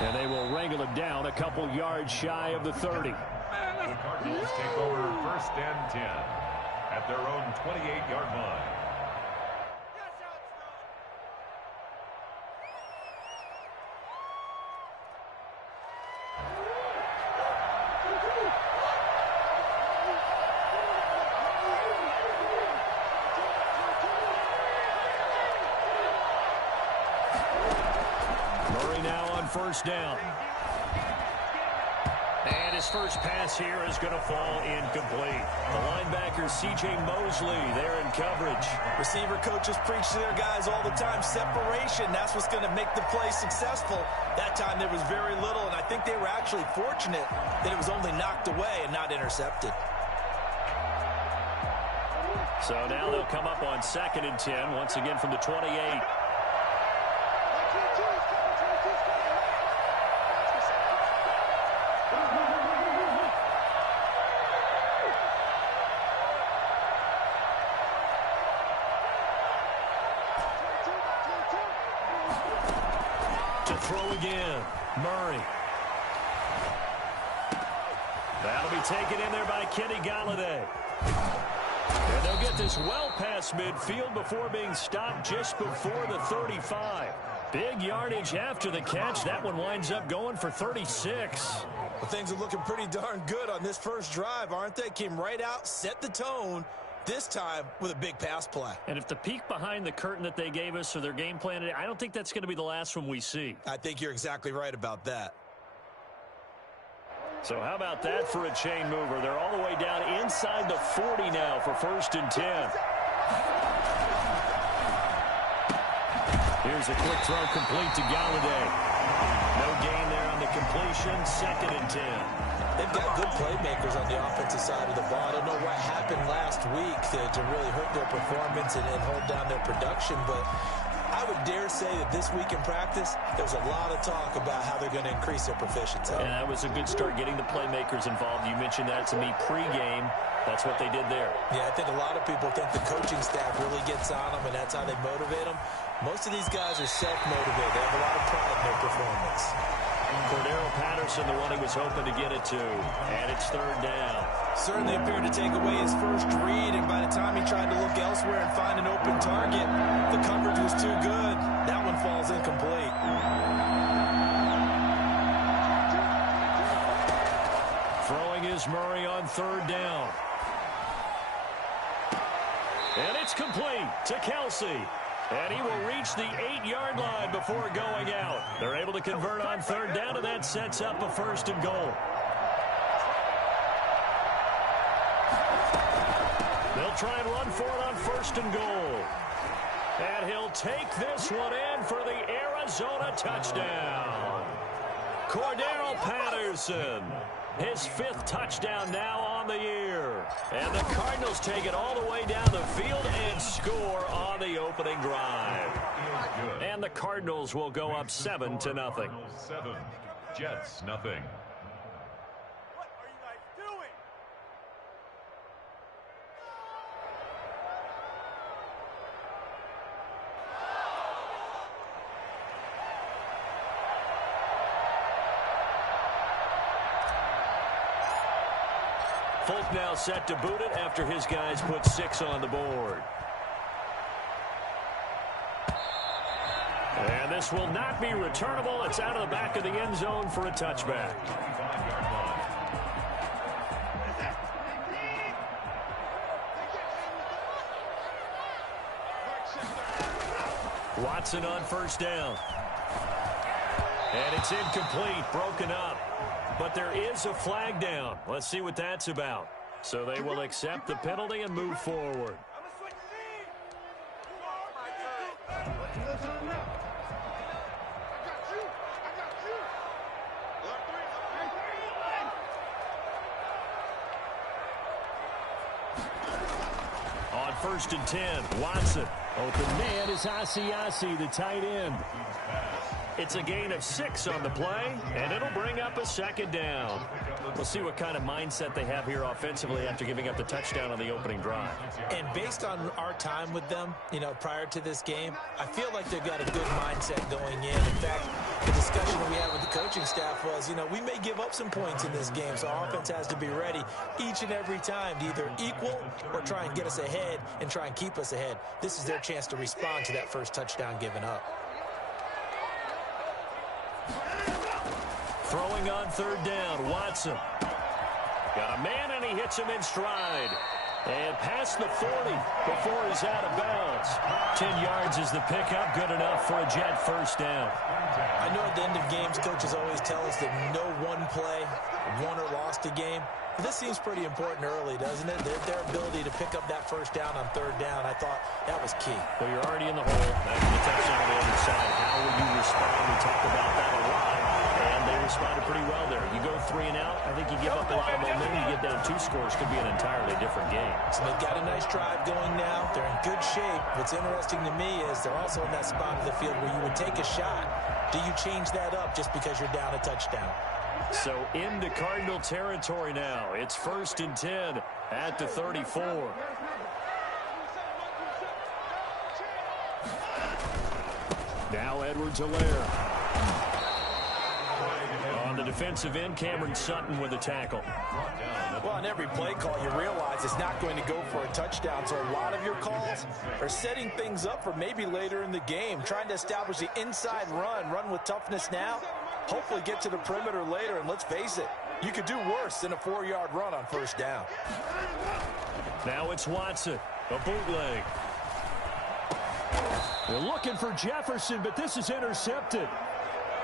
And they will wrangle it down a couple yards shy of the 30. The Cardinals take over 1st and 10 at their own 28-yard line. Murray now on 1st down. And his first pass here is going to fall incomplete. The linebacker, C.J. Mosley, there in coverage. Receiver coaches preach to their guys all the time. Separation, that's what's going to make the play successful. That time there was very little, and I think they were actually fortunate that it was only knocked away and not intercepted. So now they'll come up on 2nd and 10, once again from the 28. Throw again. Murray. That'll be taken in there by Kenny Galladay. And they'll get this well past midfield before being stopped just before the 35. Big yardage after the catch. That one winds up going for 36. Well, things are looking pretty darn good on this first drive, aren't they? Came right out, set the tone, this time with a big pass play. And if the peek behind the curtain that they gave us or their game plan today, I don't think that's going to be the last one we see. I think you're exactly right about that. So how about that for a chain mover? They're all the way down inside the 40 now for 1st and 10. Here's a quick throw complete to Galladay. No gain there on the completion. 2nd and 10. They've got good playmakers on the offensive side of the ball. I don't know what happened last week to really hurt their performance and hold down their production, but I would dare say that this week in practice, there's a lot of talk about how they're going to increase their proficiency. And that was a good start getting the playmakers involved. You mentioned that to me pregame. That's what they did there. Yeah, I think a lot of people think the coaching staff really gets on them, and that's how they motivate them. Most of these guys are self-motivated. They have a lot of pride in their performance. Cordero Patterson, the one he was hoping to get it to. And it's 3rd down. Certainly appeared to take away his first read, and by the time he tried to look elsewhere and find an open target, the coverage was too good. That one falls incomplete. Throwing is Murray on 3rd down. And it's complete to Kelsey. And he will reach the 8-yard line before going out. They're able to convert on 3rd down, and that sets up a 1st and goal. They'll try and run for it on 1st and goal. And he'll take this one in for the Arizona touchdown. Cordero Patterson, his 5th touchdown now on the year. And the Cardinals take it all the way down the field and score on the opening drive. And the Cardinals will go up 7-0. 7, Jets nothing. Folk now set to boot it after his guys put 6 on the board. And this will not be returnable. It's out of the back of the end zone for a touchback. Watson on 1st down. And it's incomplete, broken up. But there is a flag down. Let's see what that's about. So they will accept the penalty and move forward. On 1st and 10, Watson. Open man is Asiasi, the tight end. It's a gain of 6 on the play, and it'll bring up a 2nd down. We'll see what kind of mindset they have here offensively after giving up the touchdown on the opening drive. And based on our time with them, prior to this game, I feel like they've got a good mindset going in. In fact, the discussion we had with the coaching coaching staff was, we may give up some points in this game, so our offense has to be ready each and every time to either equal or try and get us ahead and try and keep us ahead. This is their chance to respond to that first touchdown given up. Throwing on third down, Watson. Got a man, and he hits him in stride. And past the 40 before he's out of bounds. 10 yards is the pickup. Good enough for a Jet first down. I know at the end of games, coaches always tell us that no one play won or lost a game. But this seems pretty important early, doesn't it? Their ability to pick up that first down on third down, I thought that was key. Well, you're already in the hole. That's the touchdown on the other side. How will you respond? We talked about that a lot. And they responded pretty well there. You go 3 and out, I think you give up a lot of momentum. You get down 2 scores, could be an entirely different game. So they've got a nice drive going now. They're in good shape. What's interesting to me is they're also in that spot of the field where you would take a shot. Do you change that up just because you're down a touchdown? So into Cardinal territory now. It's 1st and 10 at the 34. Now Edwards-Helaire. On the defensive end, Cameron Sutton with a tackle. Well, on every play call, you realize it's not going to go for a touchdown. So a lot of your calls are setting things up for maybe later in the game, trying to establish the inside run with toughness now, hopefully get to the perimeter later. And let's face it, you could do worse than a 4-yard run on first down. Now it's Watson, a bootleg. They're looking for Jefferson, but this is intercepted.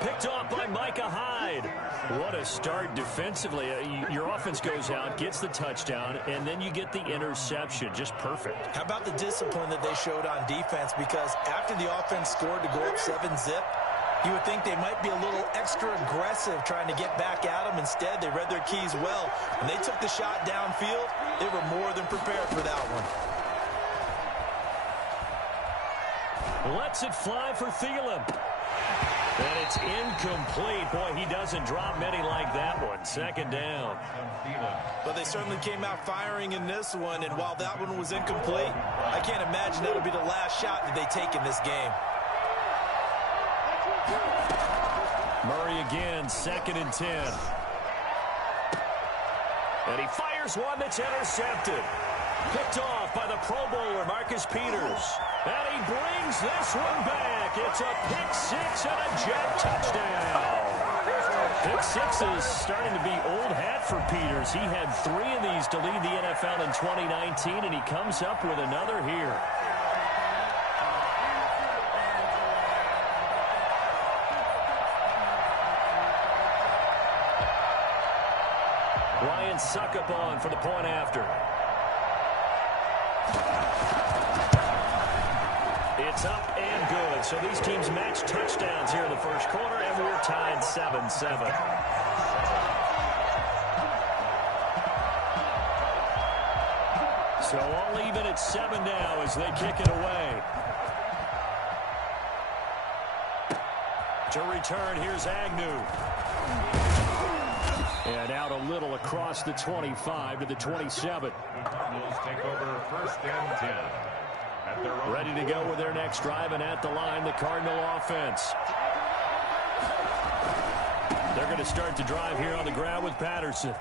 Picked off by Micah Hyde. What a start defensively. Your offense goes out, gets the touchdown, and then you get the interception. Just perfect. How about the discipline that they showed on defense? Because after the offense scored to go up 7-zip, you would think they might be a little extra aggressive trying to get back at them. Instead, they read their keys well. When they took the shot downfield, they were more than prepared for that one. Lets it fly for Thielen. And it's incomplete. Boy, he doesn't drop many like that one. 2nd down. But they certainly came out firing in this one, and while that one was incomplete, I can't imagine that'll be the last shot that they take in this game. Murray again, 2nd and 10. And he fires one that's intercepted. Picked off by the Pro Bowler, Marcus Peters. And he brings this one back. It's a pick-6 and a Jet touchdown. Pick-6 is starting to be old hat for Peters. He had 3 of these to lead the NFL in 2019, and he comes up with another here. Ryan Suckup on for the point after. It's up and good. So these teams match touchdowns here in the first quarter, and we're tied 7-7. So all even at 7 now as they kick it away. To return, here's Agnew. And out a little across the 25 to the 27. Cardinals take over 1st and 10. Ready to go with their next drive, and at the line, the Cardinal offense. They're going to start the drive here on the ground with Patterson.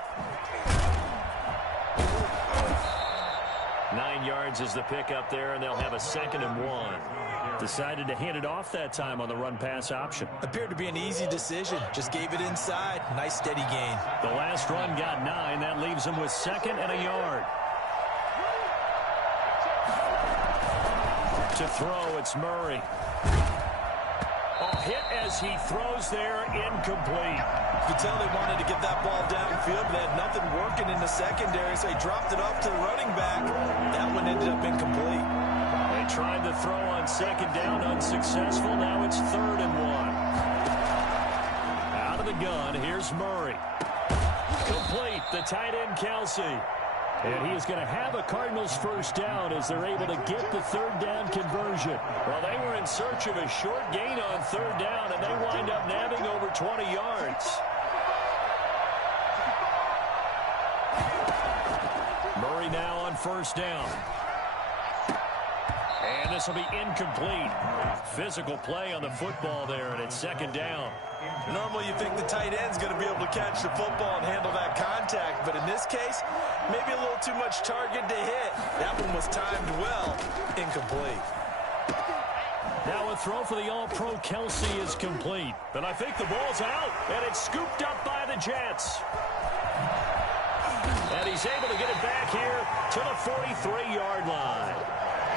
9 yards is the pickup there, and they'll have a 2nd and 1. Decided to hand it off that time on the run-pass option. Appeared to be an easy decision. Just gave it inside. Nice, steady gain. The last run got 9. That leaves them with 2nd and a yard. To throw, it's Murray. Hit as he throws there, incomplete. You could tell they wanted to get that ball downfield, but they had nothing working in the secondary, so he dropped it off to the running back. That one ended up incomplete. They tried to throw on 2nd down, unsuccessful. Now it's 3rd and 1. Out of the gun, here's Murray. Complete, the tight end, Kelsey. And he is going to have a Cardinals first down as they're able to get the 3rd down conversion. Well, they were in search of a short gain on 3rd down, and they wind up nabbing over 20 yards. Murray now on 1st down. And this will be incomplete. Physical play on the football there, and it's 2nd down. Normally you think the tight end's going to be able to catch the football and handle that contact, but in this case, maybe a little too much target to hit. That one was timed well, incomplete. Now a throw for the All-Pro Kelsey is complete. And I think the ball's out, and it's scooped up by the Jets. And he's able to get it back here to the 43-yard line.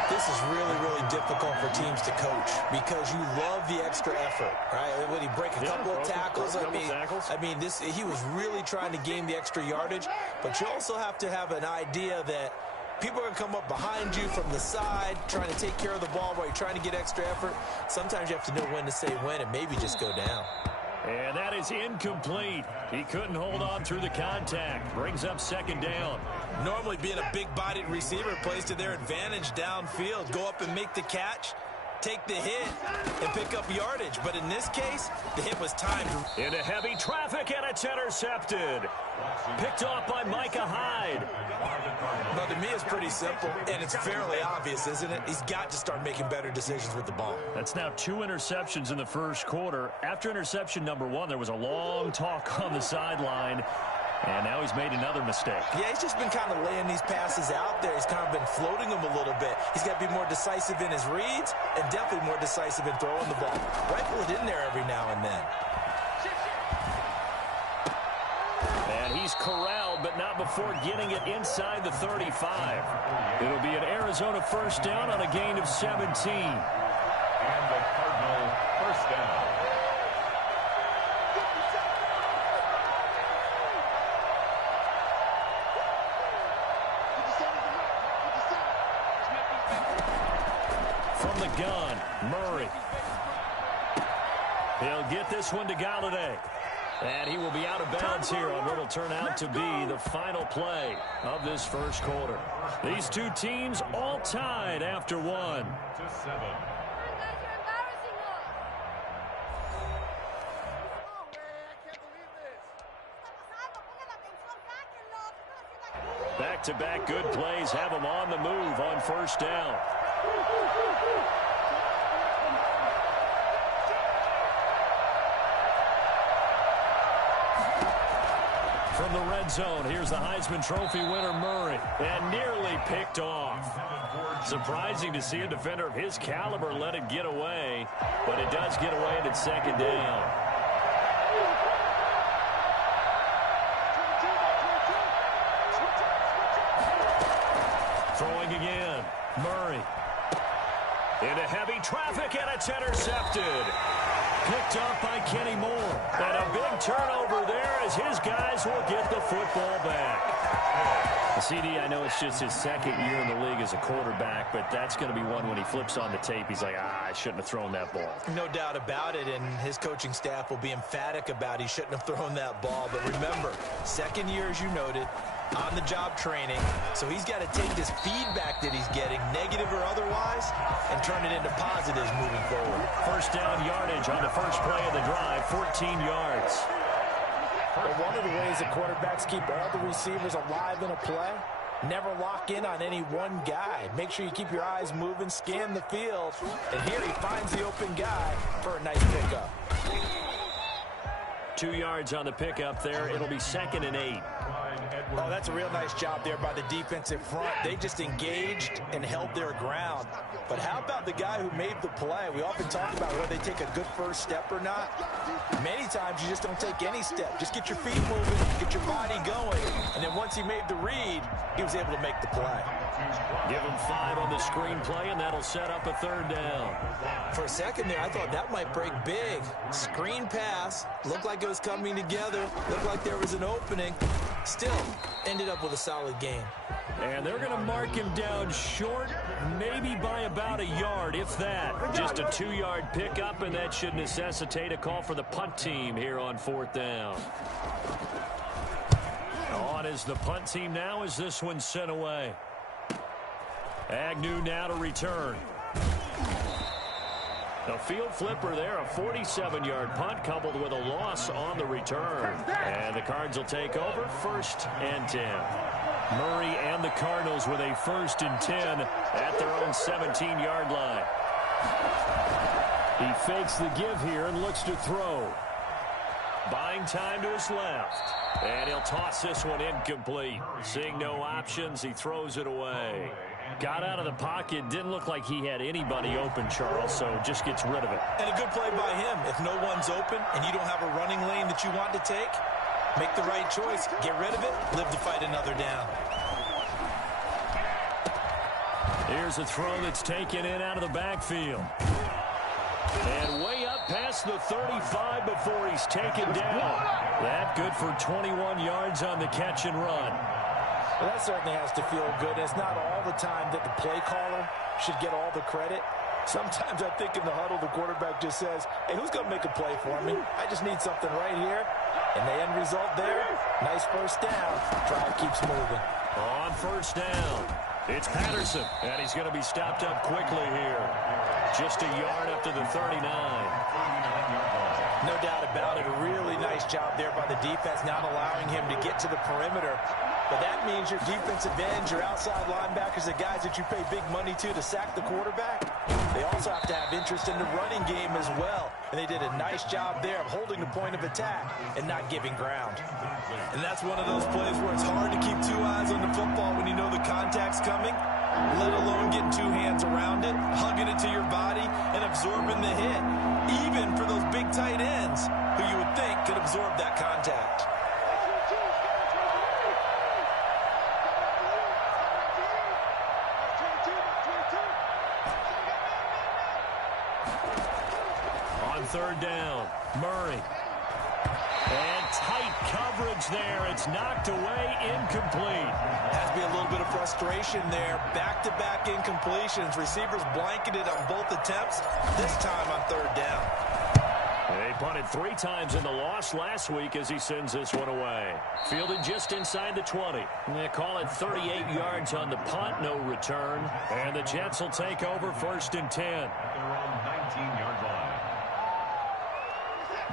This is really, really difficult for teams to coach because you love the extra effort, right? When he break a couple of tackles, he was really trying to gain the extra yardage, but you also have to have an idea that people are going to come up behind you from the side, trying to take care of the ball while you're trying to get extra effort. Sometimes you have to know when to say when and maybe just go down. And that is incomplete. He couldn't hold on through the contact. Brings up second down. Normally being a big-bodied receiver plays to their advantage downfield. Go up and make the catch, take the hit, and pick up yardage. But in this case, the hit was timed. Into heavy traffic, and it's intercepted. Picked off by Micah Hyde. Well, to me, it's pretty simple, and it's fairly obvious, isn't it? He's got to start making better decisions with the ball. That's now 2 interceptions in the first quarter. After interception number 1, there was a long talk on the sideline, and now he's made another mistake. Yeah, he's just been kind of laying these passes out there. He's kind of been floating them a little bit. He's got to be more decisive in his reads and definitely more decisive in throwing the ball. Rifle it in there every now and then. And he's corralled, but not before getting it inside the 35. It'll be an Arizona first down on a gain of 17. And the Cardinal first down. From the gun, Murray. He'll get this one to Galladay. And he will be out of bounds here on what will turn out to be the final play of this first quarter. These two teams all tied after 1. To 7. Back-to-back good plays have him on the move on first down. From the red zone, here's the Heisman Trophy winner, Murray, and nearly picked off. Surprising to see a defender of his caliber let it get away, but it does get away and it's second down. Throwing again, Murray. Into heavy traffic, and it's intercepted. Picked off by Kenny Moore. And a big turnover there as his guys will get the football back. CD, I know it's just his second year in the league as a quarterback, but that's going to be one when he flips on the tape. He's like, I shouldn't have thrown that ball. No doubt about it, and his coaching staff will be emphatic about he shouldn't have thrown that ball. But remember, second year, as you noted, on-the-job training, so he's got to take this feedback that he's getting, negative or otherwise, and turn it into positives moving forward. First down yardage on the first play of the drive, 14 yards. But one of the ways that quarterbacks keep all the receivers alive in a play, never lock in on any one guy. Make sure you keep your eyes moving, scan the field, and here he finds the open guy for a nice pickup. 2 yards on the pickup there. It'll be 2nd and 8. Oh, that's a real nice job there by the defensive front. They just engaged and held their ground. But how about the guy who made the play? We often talk about whether they take a good first step or not. Many times you just don't take any step. Just get your feet moving, get your body going. And then once he made the read, he was able to make the play. Give him 5 on the screen play, and that'll set up a 3rd down. For a second there, I thought that might break big. Screen pass, looked like it was coming together, looked like there was an opening. Still, ended up with a solid game. And they're going to mark him down short, maybe by about a yard, if that. Just a 2-yard pickup, and that should necessitate a call for the punt team here on 4th down. On is the punt team now as this one's sent away. Agnew now to return. A field flipper there, a 47-yard punt coupled with a loss on the return. And the Cards will take over 1st and 10. Murray and the Cardinals with a 1st and 10 at their own 17-yard line. He fakes the give here and looks to throw. Buying time to his left. And he'll toss this one incomplete. Seeing no options, he throws it away. Got out of the pocket. Didn't look like he had anybody open, Charles, so just gets rid of it. And a good play by him. If no one's open and you don't have a running lane that you want to take, make the right choice. Get rid of it. Live to fight another down. Here's a throw that's taken in out of the backfield. And way up past the 35 before he's taken down. That good for 21 yards on the catch and run. Well, that certainly has to feel good. It's not all the time that the play caller should get all the credit. Sometimes I think in the huddle, the quarterback just says, hey, who's going to make a play for me? I just need something right here. And the end result there, nice first down. Drive keeps moving. On first down, it's Patterson. And he's going to be stopped up quickly here. Just a yard up to the 39. No doubt about it. A really nice job there by the defense, not allowing him to get to the perimeter. But that means your defensive ends, your outside linebackers, the guys that you pay big money to sack the quarterback, they also have to have interest in the running game as well. And they did a nice job there of holding the point of attack and not giving ground. And that's one of those plays where it's hard to keep two eyes on the football when you know the contact's coming, let alone getting two hands around it, hugging it to your body, and absorbing the hit, even for those big tight ends who you would think could absorb that contact. On third down, Murray. And tight coverage there. It's knocked away, incomplete. Has to be a little bit of frustration there. Back-to-back incompletions. Receivers blanketed on both attempts, this time on third down. They punted 3 times in the loss last week as he sends this one away. Fielded just inside the 20. They call it 38 yards on the punt, no return. And the Jets will take over first and 10. At their own 19-yard line.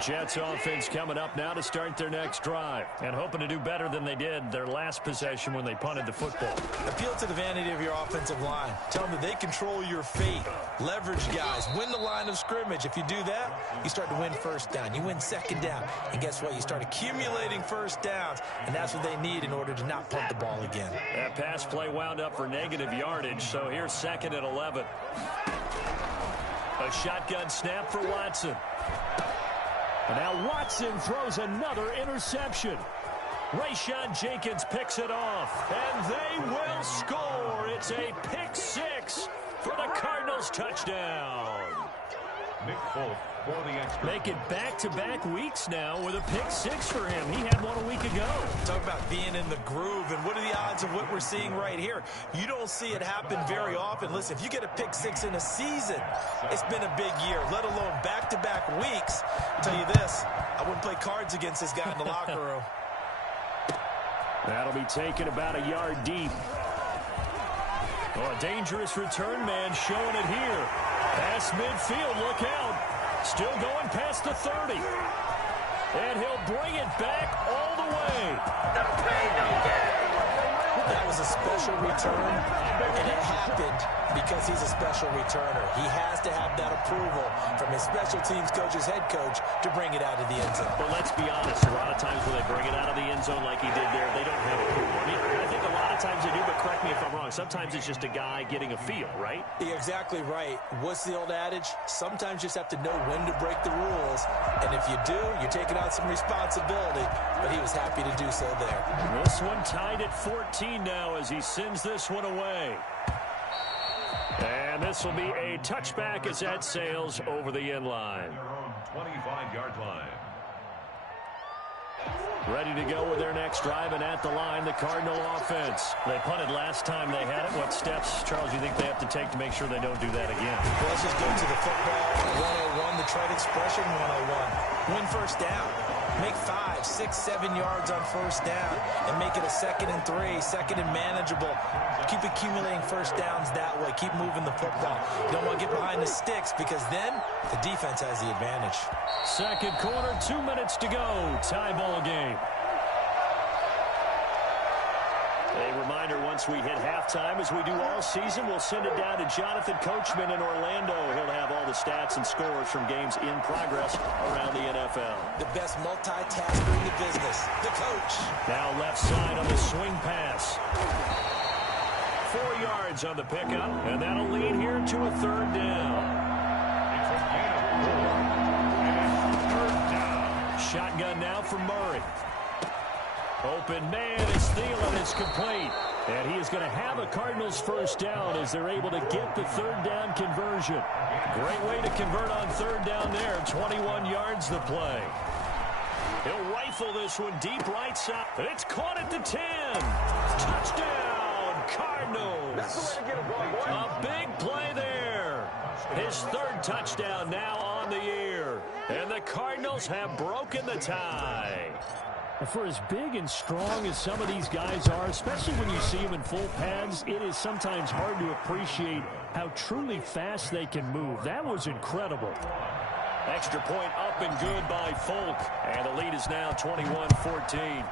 Jets offense coming up now to start their next drive and hoping to do better than they did their last possession when they punted the football. Appeal to the vanity of your offensive line. Tell them that they control your fate. Leverage guys. Win the line of scrimmage. If you do that, you start to win first down. You win second down. And guess what? You start accumulating first downs. And that's what they need in order to not punt the ball again. That pass play wound up for negative yardage, so here's second and 11. A shotgun snap for Watson. And now Watson throws another interception. Rayshawn Jenkins picks it off, and they will score. It's a pick 6 for the Cardinals touchdown. Nick Folk for the extra. Make it back-to-back weeks now with a pick 6 for him. He had one a week ago. Talk about being in the groove, and what are the odds of what we're seeing right here? You don't see it happen very often. Listen, if you get a pick 6 in a season, it's been a big year, let alone back-to-back weeks. I'll tell you this, I wouldn't play cards against this guy in the locker room. That'll be taken about a yard deep. Oh, a dangerous return man showing it here. Past midfield, look out. Still going past the 30. And he'll bring it back all the way. That was a special return, and it happened because he's a special returner. He has to have that approval from his special teams coach's head coach to bring it out of the end zone. But let's be honest, a lot of times when they bring it out of the end zone like he did there, they don't have approval. I mean, I think a lot of times they do, but correct me if I'm wrong. Sometimes it's just a guy getting a feel, right? You're exactly right. What's the old adage? Sometimes you just have to know when to break the rules, and if you do, you're taking on some responsibility, but he was happy to do so there. This one tied at 14 now as he sends this one away. And this will be a touchback as that sails over the end line. Their own 25-yard line. Ready to go with their next drive, and at the line, the Cardinal offense. They punted last time they had it. What steps, Charles, do you think they have to take to make sure they don't do that again? Well, let's just go to the football 101, the trade expression 101. Win first down. Make 5, 6, 7 yards on first down and make it a 2nd and 3, 2nd and manageable. Keep accumulating first downs that way. Keep moving the football. You don't want to get behind the sticks because then the defense has the advantage. Second quarter, 2 minutes to go. Tie ball game. A reminder, once we hit halftime, as we do all season, we'll send it down to Jonathan Coachman in Orlando. He'll have all the stats and scores from games in progress around the NFL. The best multitasker in the business, the coach. Now left side on the swing pass. 4 yards on the pickup, and that'll lead here to a third down. It's a gain of 4, and it's third down. Shotgun now for Murray. Open man, it's Thielen, it's complete. And he is going to have a Cardinals first down as they're able to get the third down conversion. Great way to convert on third down there. 21 yards the play. He'll rifle this one deep right side. And it's caught at the 10. Touchdown, Cardinals. That's the way to get a ball, boy. A big play there. His third touchdown now on the year. And the Cardinals have broken the tie. For as big and strong as some of these guys are, especially when you see them in full pads, it is sometimes hard to appreciate how truly fast they can move. That was incredible. Extra point up and good by Folk. And the lead is now 21-14.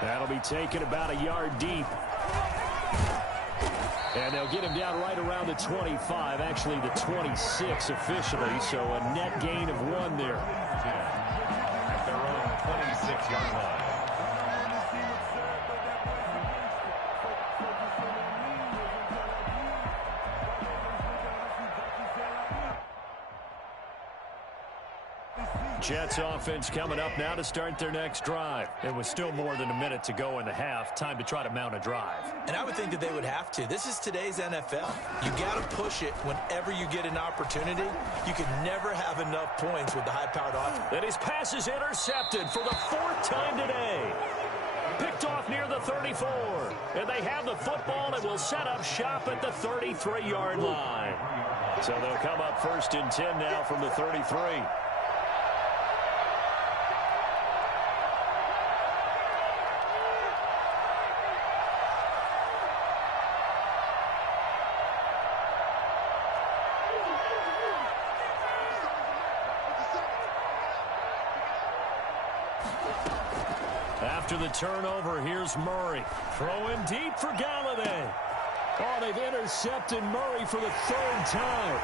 That'll be taken about a yard deep. And they'll get him down right around the 25, actually the 26 officially, so a net gain of 1 there. At their own 26-yard line. Jets offense coming up now to start their next drive. It was still more than a minute to go in the half. Time to try to mount a drive. And I would think that they would have to. This is today's NFL. You got to push it whenever you get an opportunity. You can never have enough points with the high-powered offense. And his pass is intercepted for the 4th time today. Picked off near the 34. And they have the football and will set up shop at the 33-yard line. So they'll come up 1st and 10 now from the 33. After the turnover, here's Murray. Throwing deep for Galladay. Oh, they've intercepted Murray for the 3rd time.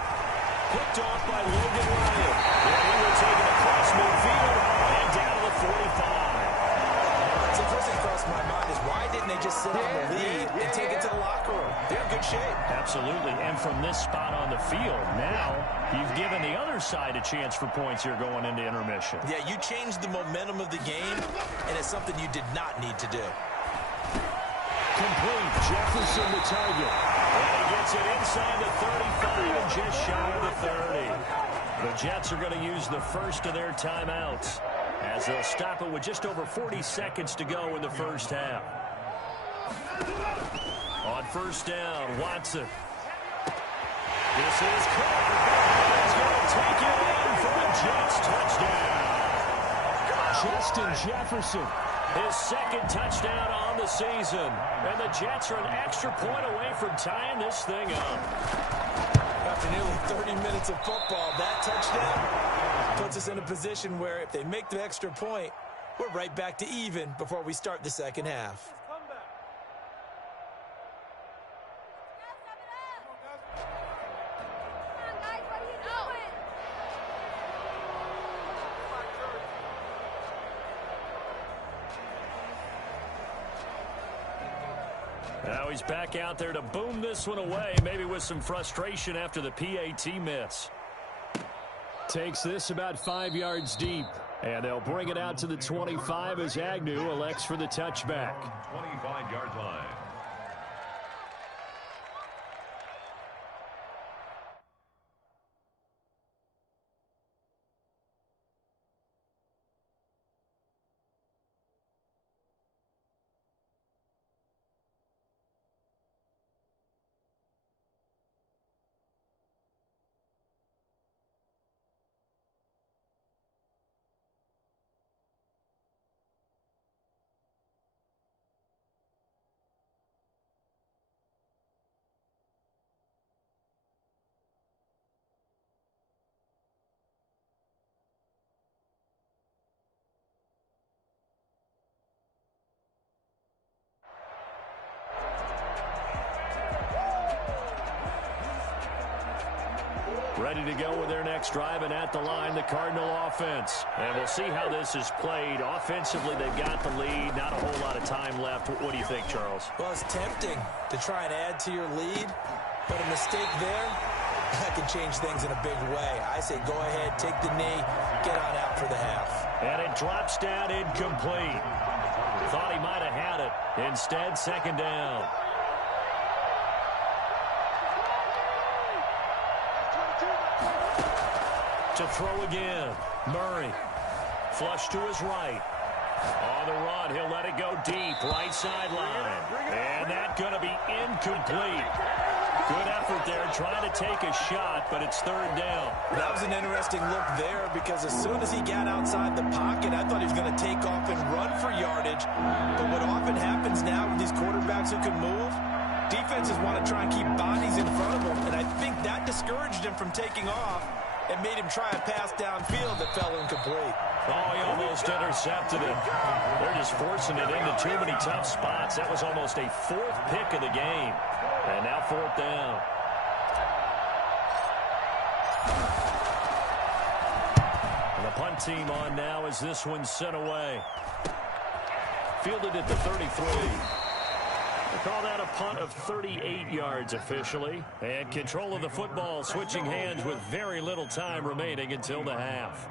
Picked off by Logan Ryan. And he will take it across midfield and down to the 45. So the first thing that crossed my mind is why didn't they just sit on the lead and take it to the locker room? They're in good shape. Absolutely. And from this spot on the field, now you've given the other side a chance for points here going into intermission. Yeah, you changed the momentum of the game, and it's something you did not need to do. Complete. Jefferson the target. And he gets it inside the 35 and just shy of the 30. The Jets are going to use the first of their timeouts as they'll stop it with just over 40 seconds to go in the first half. On first down, Watson. This is Carter. He's going to take it in for a Jets touchdown. Justin Jefferson. His 2nd touchdown on the season. And the Jets are an extra point away from tying this thing up. After nearly 30 minutes of football, that touchdown puts us in a position where if they make the extra point, we're right back to even before we start the second half. Now he's back out there to boom this one away, maybe with some frustration after the PAT miss. Takes this about 5 yards deep, and they'll bring it out to the 25 as Agnew elects for the touchback. 25-yard line. Ready to go with their next drive, and at the line, the Cardinal offense. And we'll see how this is played. Offensively, they've got the lead. Not a whole lot of time left. What do you think, Charles? Well, it's tempting to try and add to your lead, but a mistake there, that can change things in a big way. I say go ahead, take the knee, get on out for the half. And it drops down incomplete. Thought he might have had it. Instead, second down. To throw again. Murray. Flush to his right. On the run, he'll let it go deep. Right sideline. And that's going to be incomplete. Good effort there, trying to take a shot, but it's third down. That was an interesting look there because as soon as he got outside the pocket, I thought he was going to take off and run for yardage. But what often happens now with these quarterbacks who can move, defenses want to try and keep bodies in front of them, and I think that discouraged him from taking off and made him try a pass downfield that fell incomplete. Oh, he almost intercepted it. They're just forcing it into too many tough spots. That was almost a fourth pick of the game. And now fourth down. And the punt team on now as this one's sent away. Fielded at the 33. They call that a punt of 38 yards officially. And control of the football switching hands with very little time remaining until the half.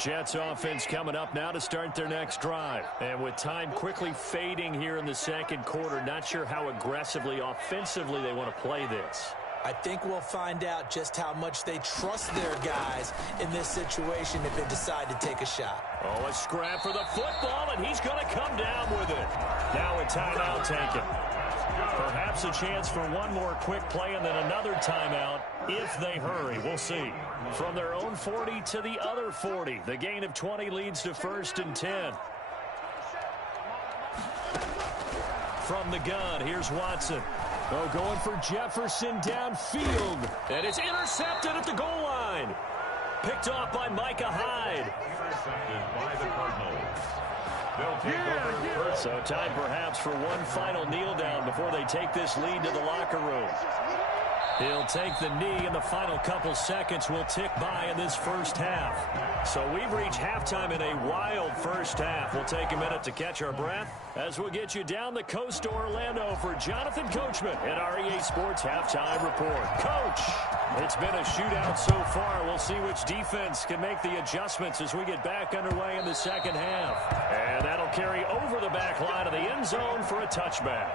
Jets offense coming up now to start their next drive. And with time quickly fading here in the second quarter, not sure how aggressively offensively they want to play this. I think we'll find out just how much they trust their guys in this situation if they decide to take a shot. Oh, a scrap for the football, and he's going to come down with it. Now a timeout taken. Perhaps a chance for one more quick play and then another timeout if they hurry. We'll see. From their own 40 to the other 40. The gain of 20 leads to first and 10. From the gun, here's Watson. Oh, going for Jefferson downfield. And it's intercepted at the goal line. Picked off by Micah Hyde. Intercepted by the Cardinals. They'll take over first. So time perhaps for one final kneel down before they take this lead to the locker room. He'll take the knee, and the final couple seconds will tick by in this first half. So we've reached halftime in a wild first half. We'll take a minute to catch our breath as we'll get you down the coast to Orlando for Jonathan Coachman at our EA Sports Halftime Report. Coach, it's been a shootout so far. We'll see which defense can make the adjustments as we get back underway in the second half. And that'll carry over the back line of the end zone for a touchback.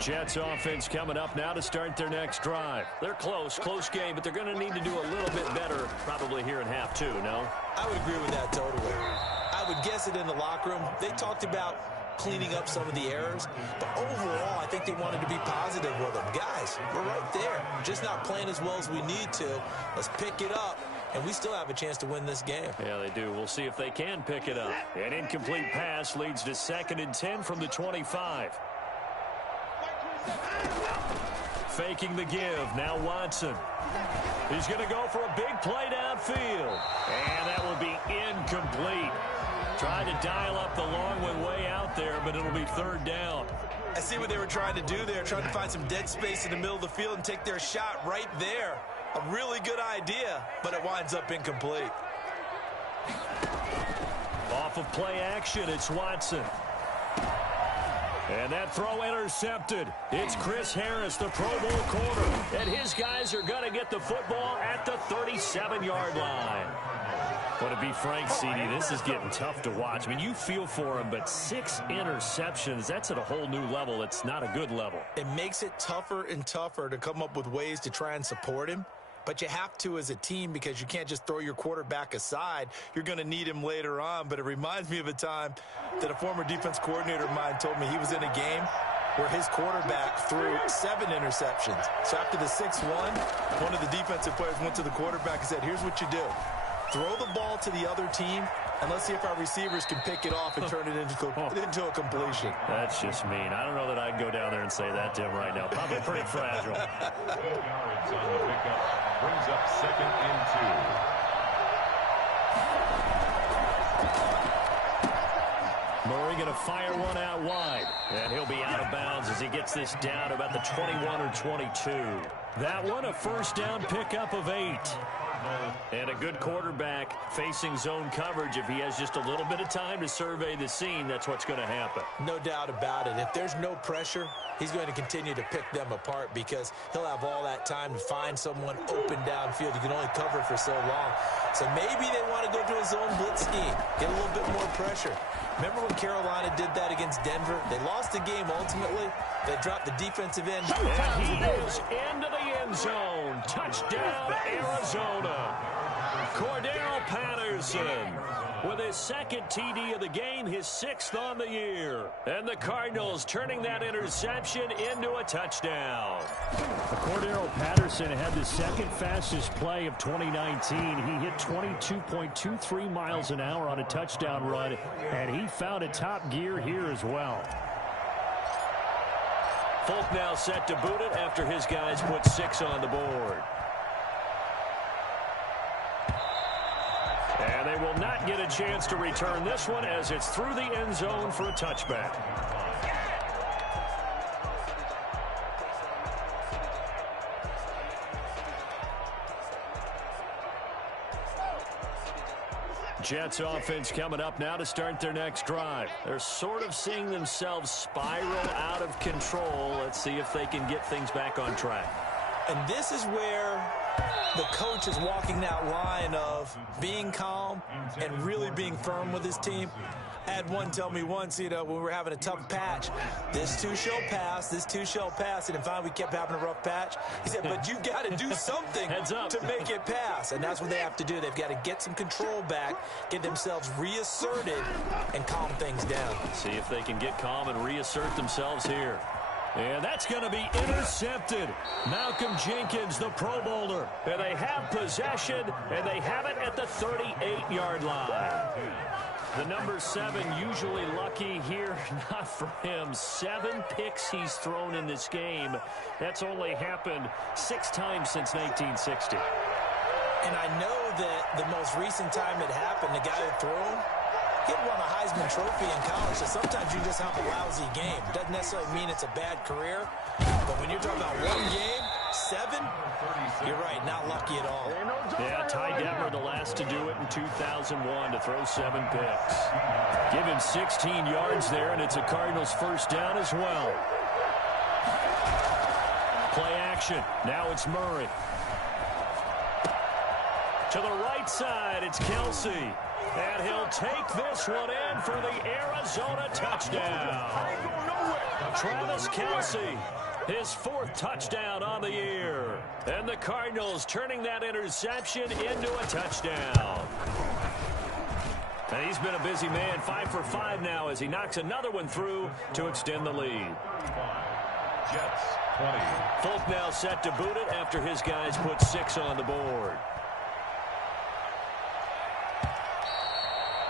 Jets offense coming up now to start their next drive. They're close game, but they're going to need to do a little bit better probably here in half two, no? I would agree with that totally. I would guess it in the locker room. They talked about cleaning up some of the errors, but overall, I think they wanted to be positive with them. Guys, we're right there. Just not playing as well as we need to. Let's pick it up, and we still have a chance to win this game. Yeah, they do. We'll see if they can pick it up. An incomplete pass leads to 2nd and 10 from the 25. Faking the give. Now Watson. He's going to go for a big play downfield. And that will be incomplete. Trying to dial up the long one way out there, but it'll be third down. I see what they were trying to do there, trying to find some dead space in the middle of the field and take their shot right there. A really good idea, but it winds up incomplete. Off of play action, it's Watson. And that throw intercepted. It's Chris Harris, the Pro Bowl corner. And his guys are going to get the football at the 37-yard line. But to be frank, CD, this is getting tough to watch. I mean, you feel for him, but 6 interceptions, that's at a whole new level. It's not a good level. It makes it tougher and tougher to come up with ways to try and support him. But you have to as a team because you can't just throw your quarterback aside. You're going to need him later on. But it reminds me of a time that a former defense coordinator of mine told me he was in a game where his quarterback threw 7 interceptions. So after the 6-1, one of the defensive players went to the quarterback and said, here's what you do. Throw the ball to the other team And let's see if our receivers can pick it off and turn it into a completion. That's just mean. I don't know that I can go down there and say that to him right now. Probably pretty fragile. 2 yards on the pickup. Brings up 2nd and 2. Murray going to fire one out wide. And he'll be out of bounds as he gets this down about the 21 or 22. That one, a first down pickup of 8. And a good quarterback facing zone coverage. If he has just a little bit of time to survey the scene, that's what's going to happen. No doubt about it. If there's no pressure, he's going to continue to pick them apart because he'll have all that time to find someone open downfield. You can only cover for so long. So maybe they want to go to a zone blitz scheme, get a little bit more pressure. Remember when Carolina did that against Denver? They lost the game ultimately. They dropped the defensive end. And he is into the end zone. Touchdown, Arizona. Cordero Patterson with his 2nd TD of the game, his 6th on the year. And the Cardinals turning that interception into a touchdown. Cordero Patterson had the 2nd fastest play of 2019. He hit 22.23 miles an hour on a touchdown run, and he found a top gear here as well. Folk now set to boot it after his guys put 6 on the board. And they will not get a chance to return this one as it's through the end zone for a touchback. Jets offense coming up now to start their next drive. They're sort of seeing themselves spiral out of control. Let's see if they can get things back on track. And this is where the coach is walking that line of being calm and really being firm with his team. I had one tell me once, when we were having a tough patch, this too shall pass, this too shall pass. And finally we kept having a rough patch. He said, but you've got to do something to make it pass. And that's what they have to do. They've got to get some control back, get themselves reasserted, and calm things down. See if they can get calm and reassert themselves here. And that's going to be intercepted. Malcolm Jenkins, the Pro Bowler. And they have possession, and they have it at the 38-yard line. The number 7 usually lucky here, not for him. 7 picks he's thrown in this game. That's only happened 6 times since 1960. And I know that the most recent time it happened, the guy who threw him, he had won a Heisman Trophy in college, so sometimes you just have a lousy game. Doesn't necessarily mean it's a bad career, but when you're talking about one game, 7, you're right, not lucky at all. Yeah, Ty Detmer, the last to do it in 2001 to throw 7 picks. Give him 16 yards there, and it's a Cardinals first down as well. Play action. Now it's Murray. To the right side, it's Kelsey. And he'll take this one in for the Arizona touchdown. Travis Kelsey, his 4th touchdown on the year. And the Cardinals turning that interception into a touchdown. And he's been a busy man, 5 for 5 now as he knocks another one through to extend the lead. Jets 20. Folk now set to boot it after his guys put 6 on the board.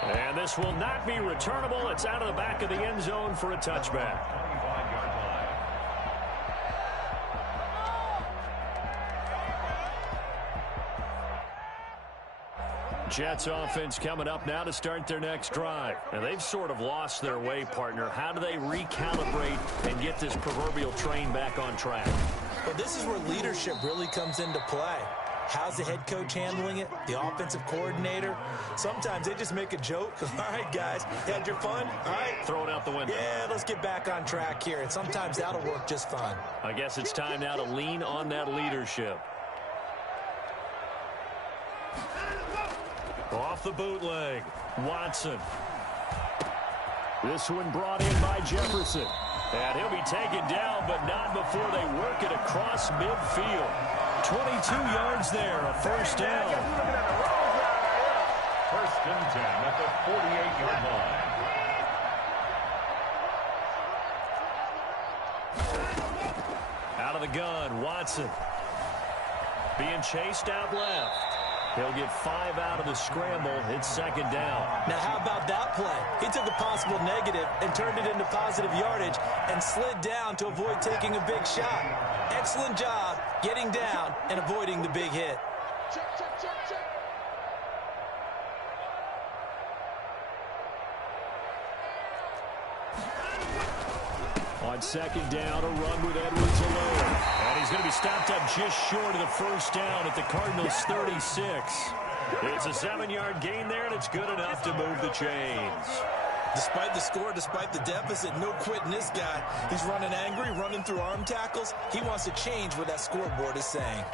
And this will not be returnable. It's out of the back of the end zone for a touchback. 25-yard line. Jets offense coming up now to start their next drive. And they've sort of lost their way, partner. How do they recalibrate and get this proverbial train back on track? Well, this is where leadership really comes into play. How's the head coach handling it? The offensive coordinator? Sometimes they just make a joke. All right, guys, you had your fun? All right. Throw it out the window. Yeah, let's get back on track here. And sometimes that'll work just fine. I guess it's time now to lean on that leadership. Off the bootleg, Watson. This one brought in by Jefferson. And he'll be taken down, but not before they work it across midfield. 22 yards there, a first down. First and 10 at the 48-yard line. Out of the gun, Watson. Being chased out left. He'll get 5 out of the scramble. It's second down. Now, how about that play? He took a possible negative and turned it into positive yardage and slid down to avoid taking a big shot. Excellent job getting down and avoiding the big hit. On second down, a run with Edwards-Helaire. And he's going to be stopped up just short of the first down at the Cardinals' 36. It's a 7-yard gain there, and it's good enough to move the chains. Despite the score, despite the deficit, no quitting this guy. He's running angry, running through arm tackles. He wants to change what that scoreboard is saying.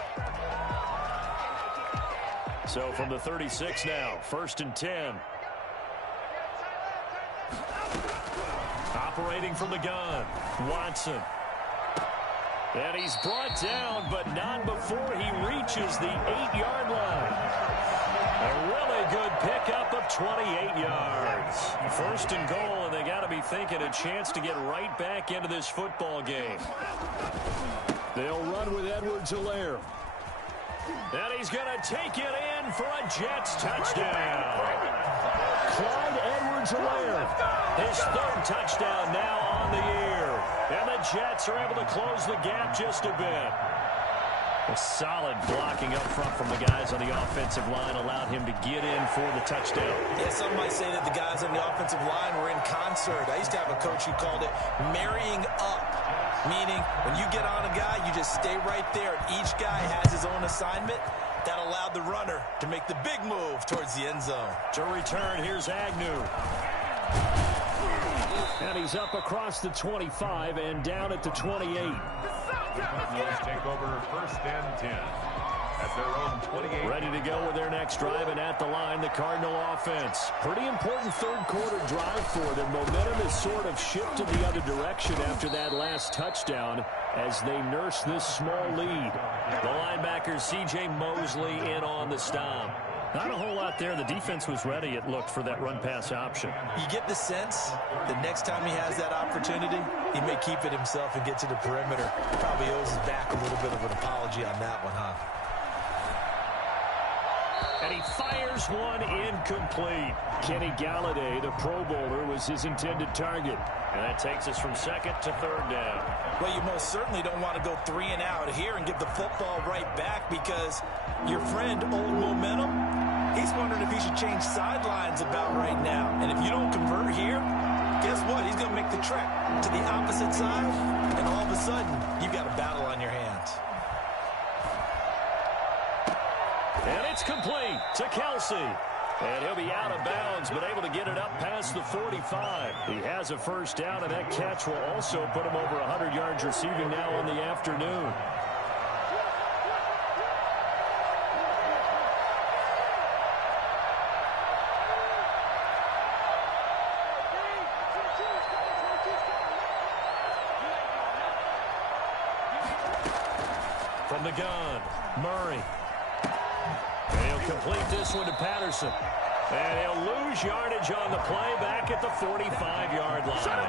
So from the 36 now, 1st and 10. Operating from the gun, Watson. And he's brought down, but not before he reaches the 8-yard line. A really good pickup of 28 yards. 1st and goal, and they got to be thinking a chance to get right back into this football game. They'll run with Edwards-Helaire. And he's going to take it in for a Jets touchdown. Clyde Edwards-Helaire. His 3rd touchdown now on the year. And the Jets are able to close the gap just a bit. A solid blocking up front from the guys on the offensive line allowed him to get in for the touchdown. Yeah, some might say that the guys on the offensive line were in concert. I used to have a coach who called it marrying up, meaning when you get on a guy, you just stay right there. Each guy has his own assignment. That allowed the runner to make the big move towards the end zone. To return, here's Agnew. And he's up across the 25 and down at the 28. Cardinals take over 1st and 10 at their own 28. Ready to go with their next drive, and at the line, the Cardinal offense. Pretty important 3rd quarter drive for them. Momentum has sort of shifted the other direction after that last touchdown as they nurse this small lead. The linebacker, C.J. Mosley, in on the stop. Not a whole lot there. The defense was ready, it looked, for that run-pass option. You get the sense the next time he has that opportunity, he may keep it himself and get to the perimeter. Probably owes his back a little bit of an apology on that one, huh? And he fires one incomplete. Kenny Galladay, the Pro Bowler, was his intended target. And that takes us from 2nd to 3rd down. Well, you most certainly don't want to go 3 and out here and give the football right back because your friend, Old Momentum, he's wondering if he should change sidelines about right now. And if you don't convert here, guess what? He's going to make the trek to the opposite side, and all of a sudden, you've got a battle on your hands. And it's complete to Kelsey. And he'll be out of bounds, but able to get it up past the 45. He has a 1st down, and that catch will also put him over 100 yards receiving now on the afternoon. From the gun, Murray. And he'll complete this one to Patterson. And he'll lose yardage on the play back at the 45-yard line.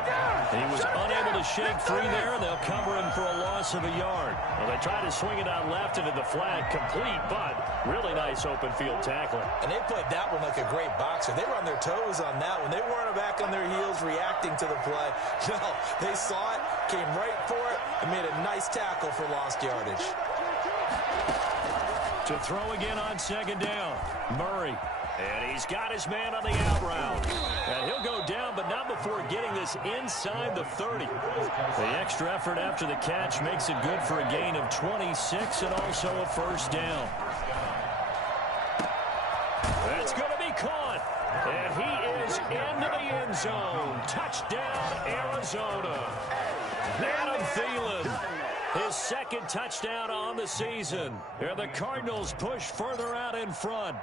He was unable to shake free there, and they'll cover him for a loss of a yard. Well, they tried to swing it out left into the flat, complete, but really nice open field tackling. And they played that one like a great boxer. They were on their toes on that one. They weren't back on their heels reacting to the play. No, they saw it, came right for it, and made a nice tackle for lost yardage. To throw again on 2nd down, Murray. And he's got his man on the out route. And he'll go down, but not before getting this inside the 30. The extra effort after the catch makes it good for a gain of 26 and also a 1st down. That's going to be caught. And he is into the end zone. Touchdown, Arizona. Adam Thielen. His 2nd touchdown on the season. And the Cardinals push further out in front.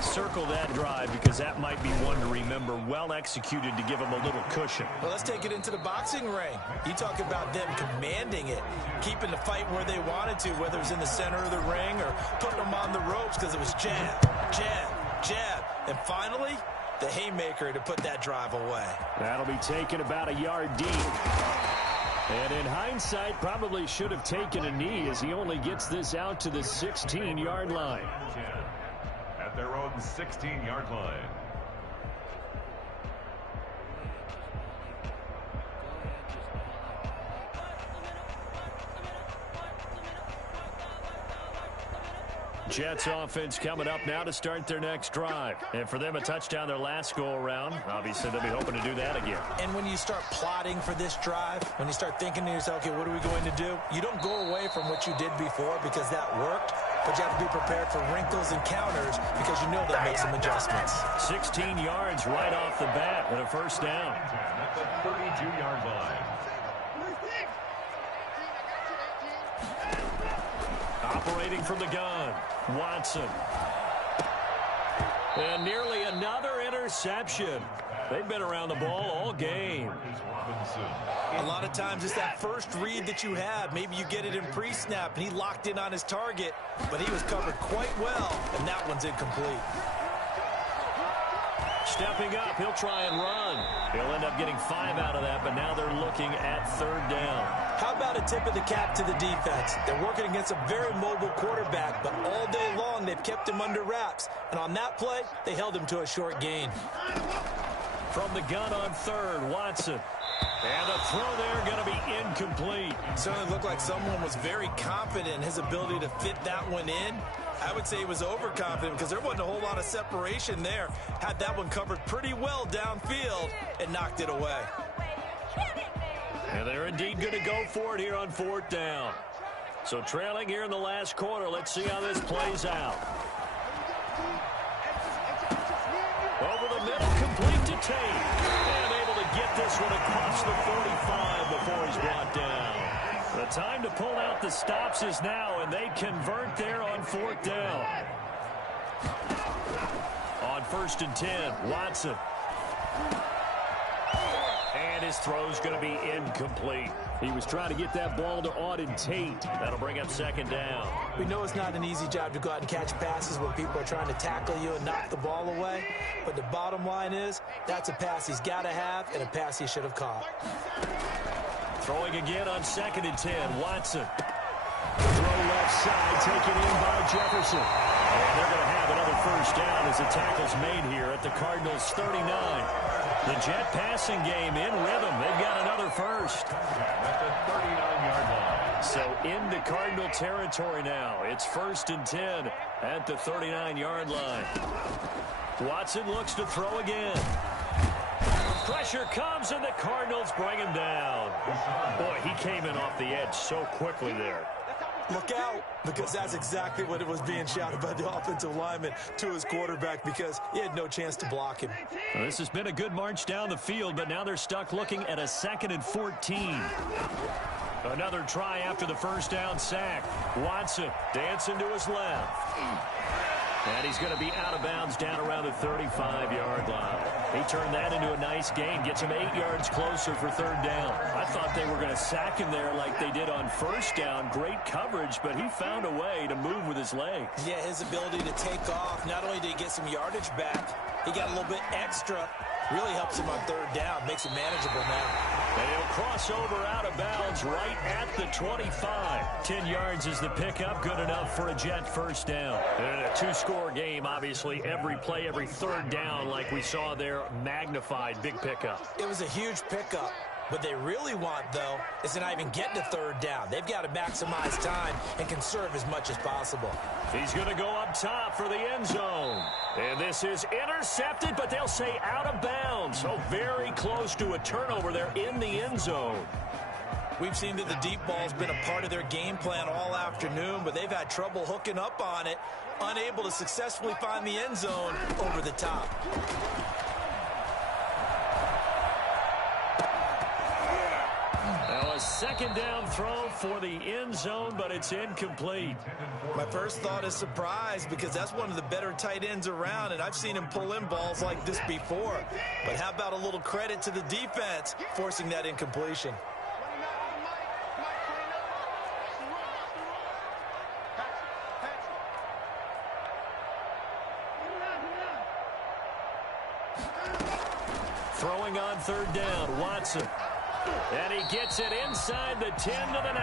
Circle that drive because that might be one to remember. Well executed to give him a little cushion. Well, let's take it into the boxing ring. You talk about them commanding it, keeping the fight where they wanted to, whether it was in the center of the ring or putting them on the ropes because it was jab, jab, jab. And finally, the haymaker to put that drive away. That'll be taken about a yard deep. And in hindsight, probably should have taken a knee as he only gets this out to the 16-yard line. at their own 16-yard line. Jets offense coming up now to start their next drive. And for them, a touchdown their last go-around. Obviously, they'll be hoping to do that again. And when you start plotting for this drive, when you start thinking to yourself, okay, what are we going to do? You don't go away from what you did before because that worked, but you have to be prepared for wrinkles and counters because you know they'll make some adjustments. 16 yards right off the bat and a first down. At the 32-yard line. Operating from the gun, Watson. And nearly another interception. They've been around the ball all game. A lot of times it's that first read that you have. Maybe you get it in pre-snap, and he locked in on his target, but he was covered quite well, and that one's incomplete. Stepping up, he'll try and run. He'll end up getting 5 out of that, but now they're looking at third down. How about a tip of the cap to the defense? They're working against a very mobile quarterback, but all day long they've kept him under wraps. And on that play, they held him to a short gain. From the gun on third, Watson. And the throw there going to be incomplete. Certainly looked like someone was very confident in his ability to fit that one in. I would say he was overconfident because there wasn't a whole lot of separation there. Had that one covered pretty well downfield and knocked it away. And they're indeed going to go for it here on fourth down. So trailing here in the last quarter. Let's see how this plays out. Over the middle, complete to Tate. And able to get this one across the 45 before he's brought down. The time to pull out the stops is now, and they convert there on fourth down. On 1st and 10, Watson. And his throw's going to be incomplete. He was trying to get that ball to Auden Tate. That'll bring up second down. We know it's not an easy job to go out and catch passes when people are trying to tackle you and knock the ball away. But the bottom line is, that's a pass he's got to have and a pass he should have caught. Throwing again on 2nd and 10, Watson. Throw left side, taken in by Jefferson. And they're going to have another first down as the tackle's made here at the Cardinals' 39. The Jet passing game in rhythm. They've got another first. At the 39-yard line. So into Cardinal territory now. It's 1st and 10 at the 39-yard line. Watson looks to throw again. Pressure comes, and the Cardinals bring him down. Boy, he came in off the edge so quickly there. Look out, because that's exactly what it was being shouted by the offensive lineman to his quarterback because he had no chance to block him. Well, this has been a good march down the field, but now they're stuck looking at a 2nd and 14. Another try after the first down sack. Watson dancing to his left. And he's going to be out of bounds down around the 35-yard line. He turned that into a nice gain, gets him 8 yards closer for third down. I thought they were going to sack him there like they did on first down. Great coverage, but he found a way to move with his legs. Yeah, his ability to take off, not only did he get some yardage back, he got a little bit extra. Really helps him on third down, makes it manageable now. And he'll cross over out of bounds right at the 25. 10 yards is the pickup, good enough for a Jet first down. And a two-score game, obviously, every play, every third down, like we saw there, magnified, big pickup. It was a huge pickup. What they really want, though, is to not even get to third down. They've got to maximize time and conserve as much as possible. He's going to go up top for the end zone. And this is intercepted, but they'll say out of bounds. So very close to a turnover there in the end zone. We've seen that the deep ball's been a part of their game plan all afternoon, but they've had trouble hooking up on it, unable to successfully find the end zone over the top. Now a second down throw for the end zone, but it's incomplete. My first thought is surprise because that's one of the better tight ends around, and I've seen him pull in balls like this before. But how about a little credit to the defense forcing that incompletion? Throwing on third down, Watson. And he gets it inside the 10 to the 9.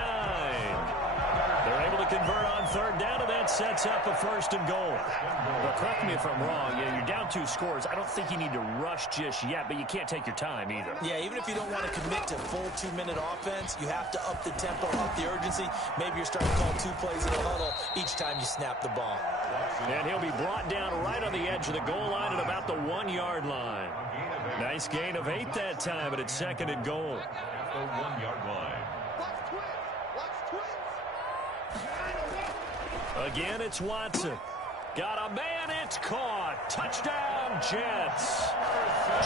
They're able to convert on third down, and that sets up a first and goal. Well, correct me if I'm wrong. Yeah, you're down 2 scores. I don't think you need to rush just yet, but you can't take your time either. Yeah, even if you don't want to commit to full 2-minute offense, you have to up the tempo, up the urgency. Maybe you're starting to call 2 plays in a huddle each time you snap the ball. And he'll be brought down right on the edge of the goal line at about the 1-yard line. Nice gain of 8 that time, but it's second and goal. At the 1-yard line. Again, it's Watson. Got a man, it's caught. Touchdown, Jets.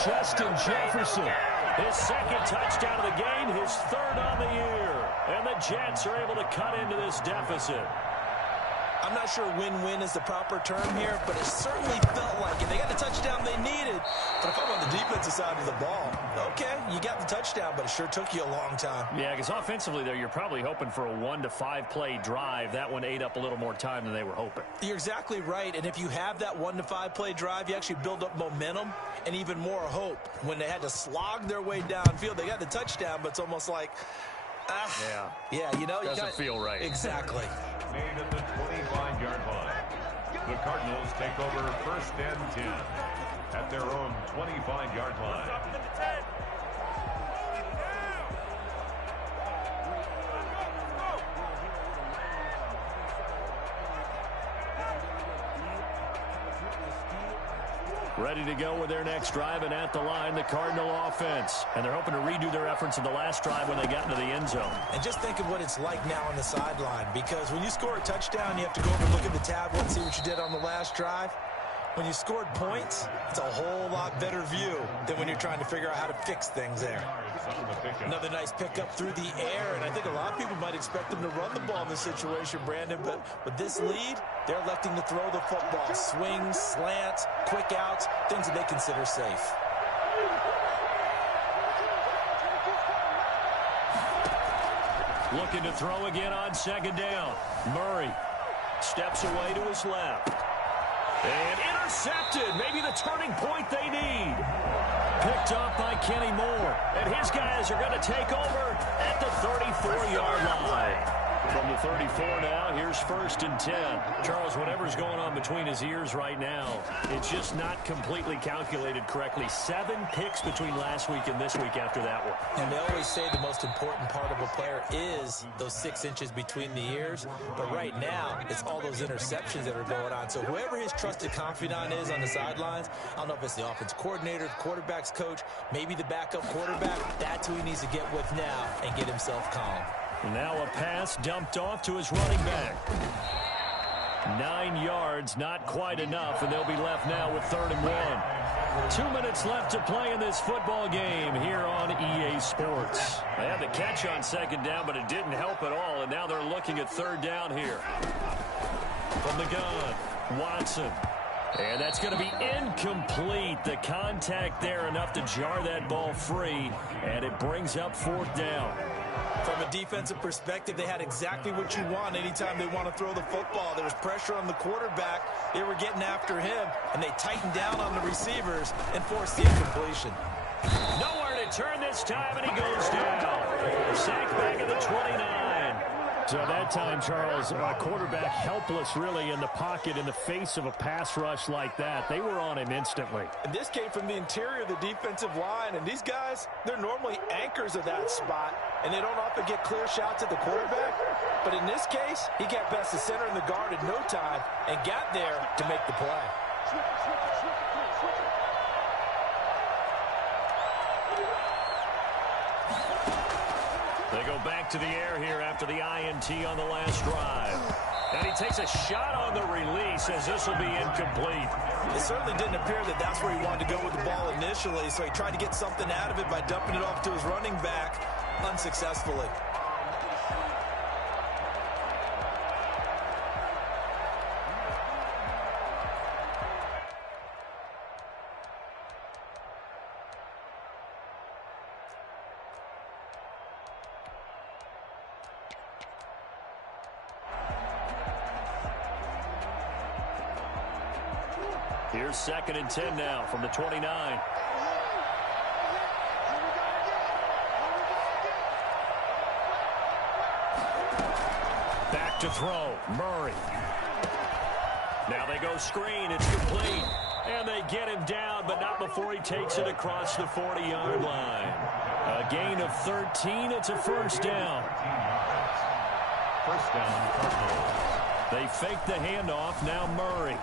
Justin Jefferson, his second touchdown of the game, his third on the year. And the Jets are able to cut into this deficit. I'm not sure win-win is the proper term here, but it certainly felt like it. They got the touchdown they needed. But if I'm on the defensive side of the ball, okay, you got the touchdown, but it sure took you a long time. Yeah, because offensively there, you're probably hoping for a 1 to 5 play drive. That one ate up a little more time than they were hoping. You're exactly right, and if you have that 1 to 5 play drive, you actually build up momentum and even more hope. When they had to slog their way downfield, they got the touchdown, but it's almost like, yeah, you know. Doesn't feel right. Exactly. Made at the 25-yard line. The Cardinals take over first and 10 at their own 25-yard line. Ready to go with their next drive, and at the line, the Cardinal offense. And they're hoping to redo their efforts in the last drive when they got into the end zone. And just think of what it's like now on the sideline, because when you score a touchdown, you have to go over and look at the tablet and see what you did on the last drive. When you scored points, it's a whole lot better view than when you're trying to figure out how to fix things there. Another nice pickup through the air, and I think a lot of people might expect them to run the ball in this situation, Brandon, but with this lead, they're electing to throw the football. Swings, slants, quick outs, things that they consider safe. Looking to throw again on second down. Murray steps away to his left. And intercepted. Maybe the turning point they need. Picked up by Kenny Moore. And his guys are going to take over at the 34-yard line. From the 34 now, here's first and 10. Charles, whatever's going on between his ears right now, it's just not completely calculated correctly. 7 picks between last week and this week after that one. And they always say the most important part of a player is those 6 inches between the ears. But right now, it's all those interceptions that are going on. So whoever his trusted confidant is on the sidelines, I don't know if it's the offense coordinator, the quarterback's coach, maybe the backup quarterback, that's who he needs to get with now and get himself calm. Now a pass dumped off to his running back. 9 yards, not quite enough, and they'll be left now with 3rd and 1. 2 minutes left to play in this football game here on EA Sports. They had the catch on second down, but it didn't help at all, and now they're looking at 3rd down here. From the gun, Watson. And that's going to be incomplete. The contact there enough to jar that ball free, and it brings up 4th down. From a defensive perspective, they had exactly what you want anytime they want to throw the football. There was pressure on the quarterback. They were getting after him, and they tightened down on the receivers and forced the incompletion. Nowhere to turn this time, and he goes down. Sacked back at the 29. So at that time, Charles, a quarterback helpless really in the pocket in the face of a pass rush like that. They were on him instantly. And this came from the interior of the defensive line. And these guys, they're normally anchors of that spot. And they don't often get clear shots at the quarterback. But in this case, he got past the center and the guard in no time and got there to make the play. They go back to the air here after the INT on the last drive. And he takes a shot on the release as this will be incomplete. It certainly didn't appear that that's where he wanted to go with the ball initially, so he tried to get something out of it by dumping it off to his running back unsuccessfully. Here's 2nd and 10 now from the 29. Back To throw, Murray. Now they go screen. It's complete. And they get him down, but not before he takes it across the 40-yard line. A gain of 13. It's a first down. First down, Cardinals. They fake the handoff. Now Murray.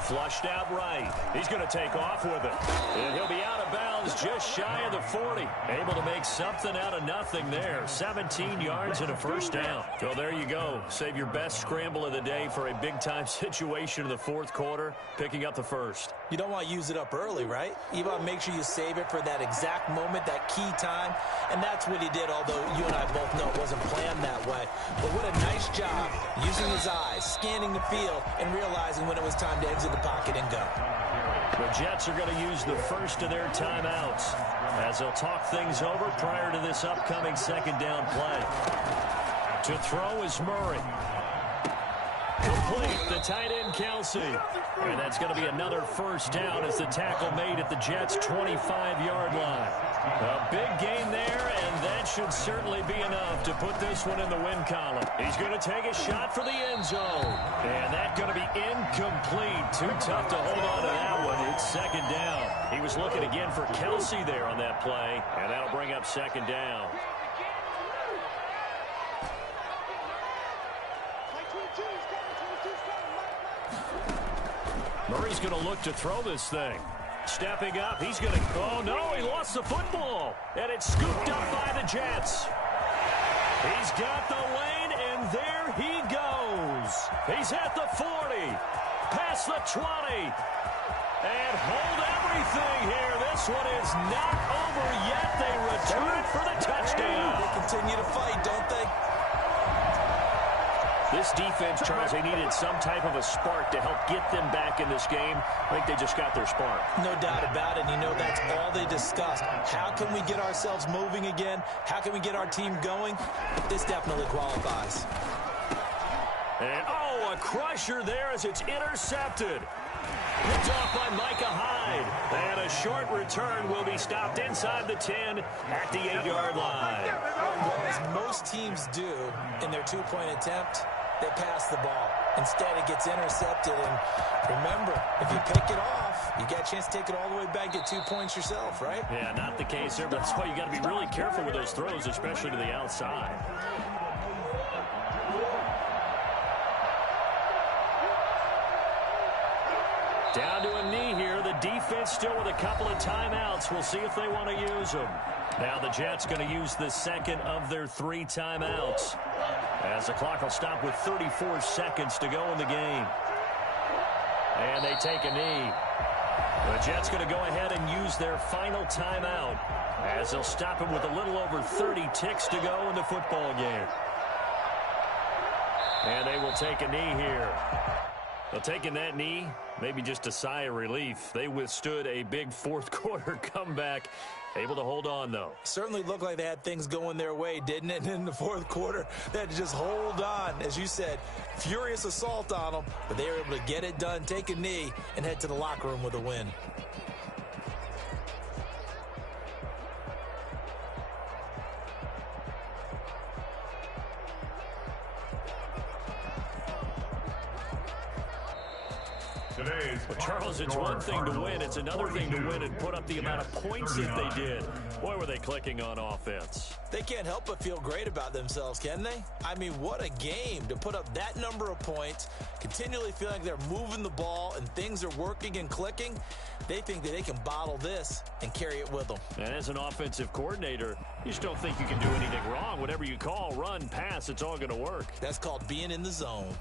Flushed out right. He's going to take off with it. And he'll be out of bounds just shy of the 40. Able to make something out of nothing there. 17 yards and a first down. Well, there you go. Save your best scramble of the day for a big-time situation in the fourth quarter, picking up the first. You don't want to use it up early, right? You want to make sure you save it for that exact moment, that key time. And that's what he did, although you and I both know it wasn't planned that way. But what a nice job using his eyes, scanning the field, and realizing when it was time to exit the pocket and go. The Jets are going to use the first of their timeouts as they'll talk things over prior to this upcoming second down play. To throw is Murray. Complete, the tight end Kelsey. And that's going to be another first down as the tackle made at the Jets' 25-yard line. A big gain there, and that should certainly be enough to put this one in the win column. He's going to take a shot for the end zone. And that's going to be incomplete. Too tough to hold on to that one. It's second down. He was looking again for Kelsey there on that play, and that'll bring up second down. Murray's going to look to throw this thing. Stepping up, he's going to, oh no, he lost the football. And it's scooped up by the Jets. He's got the lane, and there he goes. He's at the 40, past the 20. And hold everything here. This one is not over yet. They return it for the touchdown. They continue to fight, don't they? This defense, Charles, they needed some type of a spark to help get them back in this game. I think they just got their spark. No doubt about it. You know, that's all they discussed. How can we get ourselves moving again? How can we get our team going? This definitely qualifies. And, oh, a crusher there as it's intercepted. Picked off by Micah Hyde. And a short return will be stopped inside the 10 at the 8-yard line. Well, as most teams do in their two-point attempt, they pass the ball. Instead, it gets intercepted. And remember, if you pick it off, you get a chance to take it all the way back, get 2 points yourself, right? Yeah, not the case there. But that's why you got to be really careful with those throws, especially to the outside. Down to a knee here. The defense still with a couple of timeouts. We'll see if they want to use them. Now the Jets going to use the second of their 3 timeouts, as the clock will stop with 34 seconds to go in the game. And they take a knee. The Jets going to go ahead and use their final timeout, as they'll stop him with a little over 30 ticks to go in the football game. And they will take a knee here. Well, taking that knee, maybe just a sigh of relief. They withstood a big fourth quarter comeback. Able to hold on, though. Certainly looked like they had things going their way, didn't it? And in the fourth quarter, they had to just hold on. As you said, furious assault on them, but they were able to get it done, take a knee, and head to the locker room with a win. Well, Charles, it's one thing to win. It's another thing to win and put up the amount of points that they did. Boy, were they clicking on offense. They can't help but feel great about themselves, can they? I mean, what a game to put up that number of points, continually feeling like they're moving the ball and things are working and clicking. They think that they can bottle this and carry it with them. And as an offensive coordinator, you just don't think you can do anything wrong. Whatever you call, run, pass, it's all going to work. That's called being in the zone.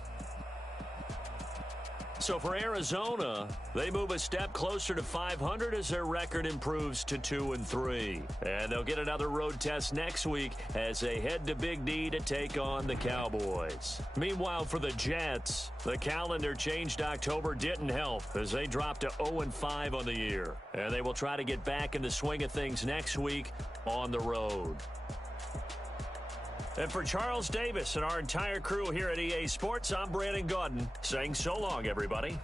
So for Arizona, they move a step closer to 500 as their record improves to 2-3. And they'll get another road test next week as they head to Big D to take on the Cowboys. Meanwhile, for the Jets, the calendar changed October didn't help as they dropped to 0-5 on the year. And they will try to get back in the swing of things next week on the road. And for Charles Davis and our entire crew here at EA Sports, I'm Brandon Gaudin saying so long, everybody.